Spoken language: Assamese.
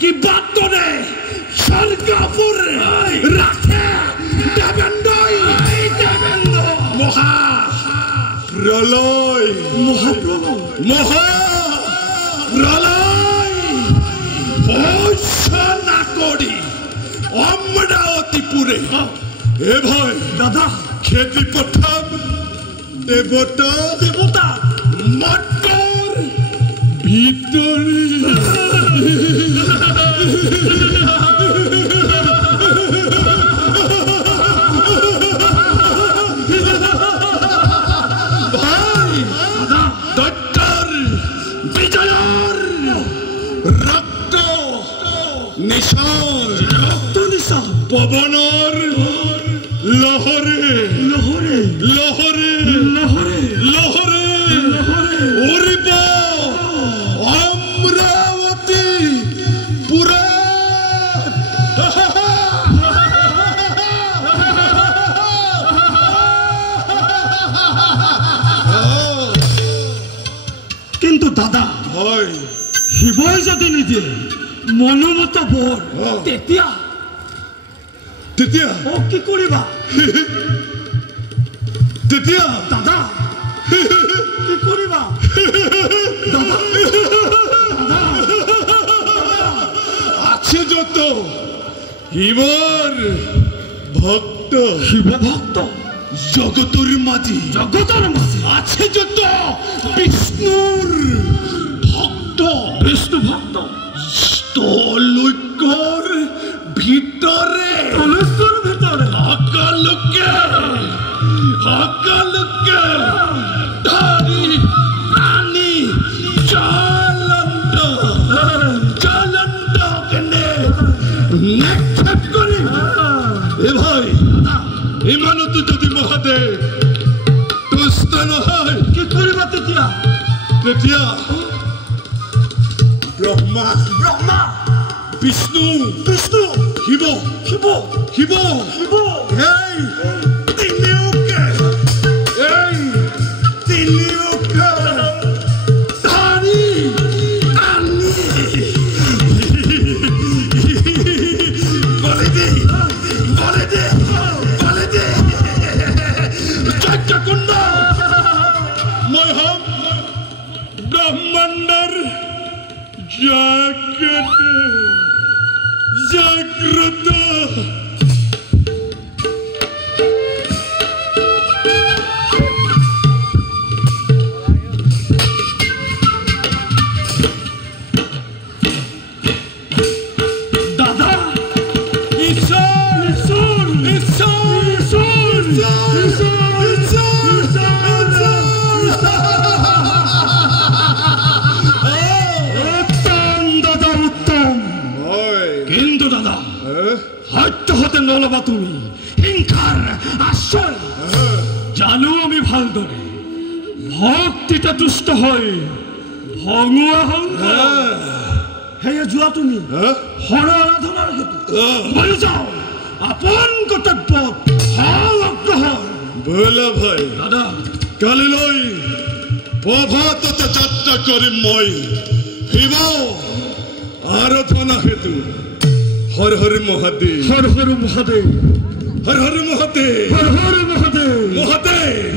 কি বাদ দৰে নপৰে ৰাখে দেবেন্দ্ৰই মহা প্ৰলয় ঘোষণা কৰি অমৰাৱতীপুৰে এ ভাই দাদা খেতি পথাৰ দেৱতা মাতৰ ভিতৰি ভাই দত্তৰ বিজয়ৰ ৰক্ত নিশান পৱনৰ লহৰে উৰিব অমৰাৱতী পুৰা কিন্তু দাদা হয় শিৱই যদি নিদিয়ে মনোমত বৰ তেতিয়া কি কৰিবা তেতিয়া দাদা কি কৰিবা আছে যত শিৱৰ ভক্ত জগতৰ মাঝি আছে যত বিষ্ণুৰ ভক্ত স্থলৈক্যৰ ভিতৰে সকলোকে ধৰি আনি জ্বলন্ত কেনে নিক্ষেপ কৰি এ ভাই ইমানতো যদি মহাদেৱ তুষ্ট নহয় কি কৰিবা তেতিয়া ব্ৰহ্মা বিষ্ণু শিৱ তিনিওকে ধৰি আনি বলি দে যজ্ঞকুণ্ড মই হম ব্ৰহ্মাণ্ডৰ জাগ্ৰত দাদা কিন্তু দাদা হয়তো হতে নলবা তুমি হিংসাৰ আশ্ৰয় জানো আমি ভালদৰে ভক্তিতে তুষ্ট হৈ ভঙুৱা সেয়ে যোৱা তুমি হৰ আৰাধনাৰ মই যাওঁ আপোন কৰ্তব্যত অগ্ৰসৰ বলা ভাই দাদা কালিলৈ প্ৰভাততে যাত্ৰা কৰিম মই শিৱ আৰাধনা হেতু হৰ হৰ মহাদেৱ হৰ হৰ মহাদেৱ হৰ হৰ মহাদেৱ হৰ হৰ মহাদেৱ মহাদেৱ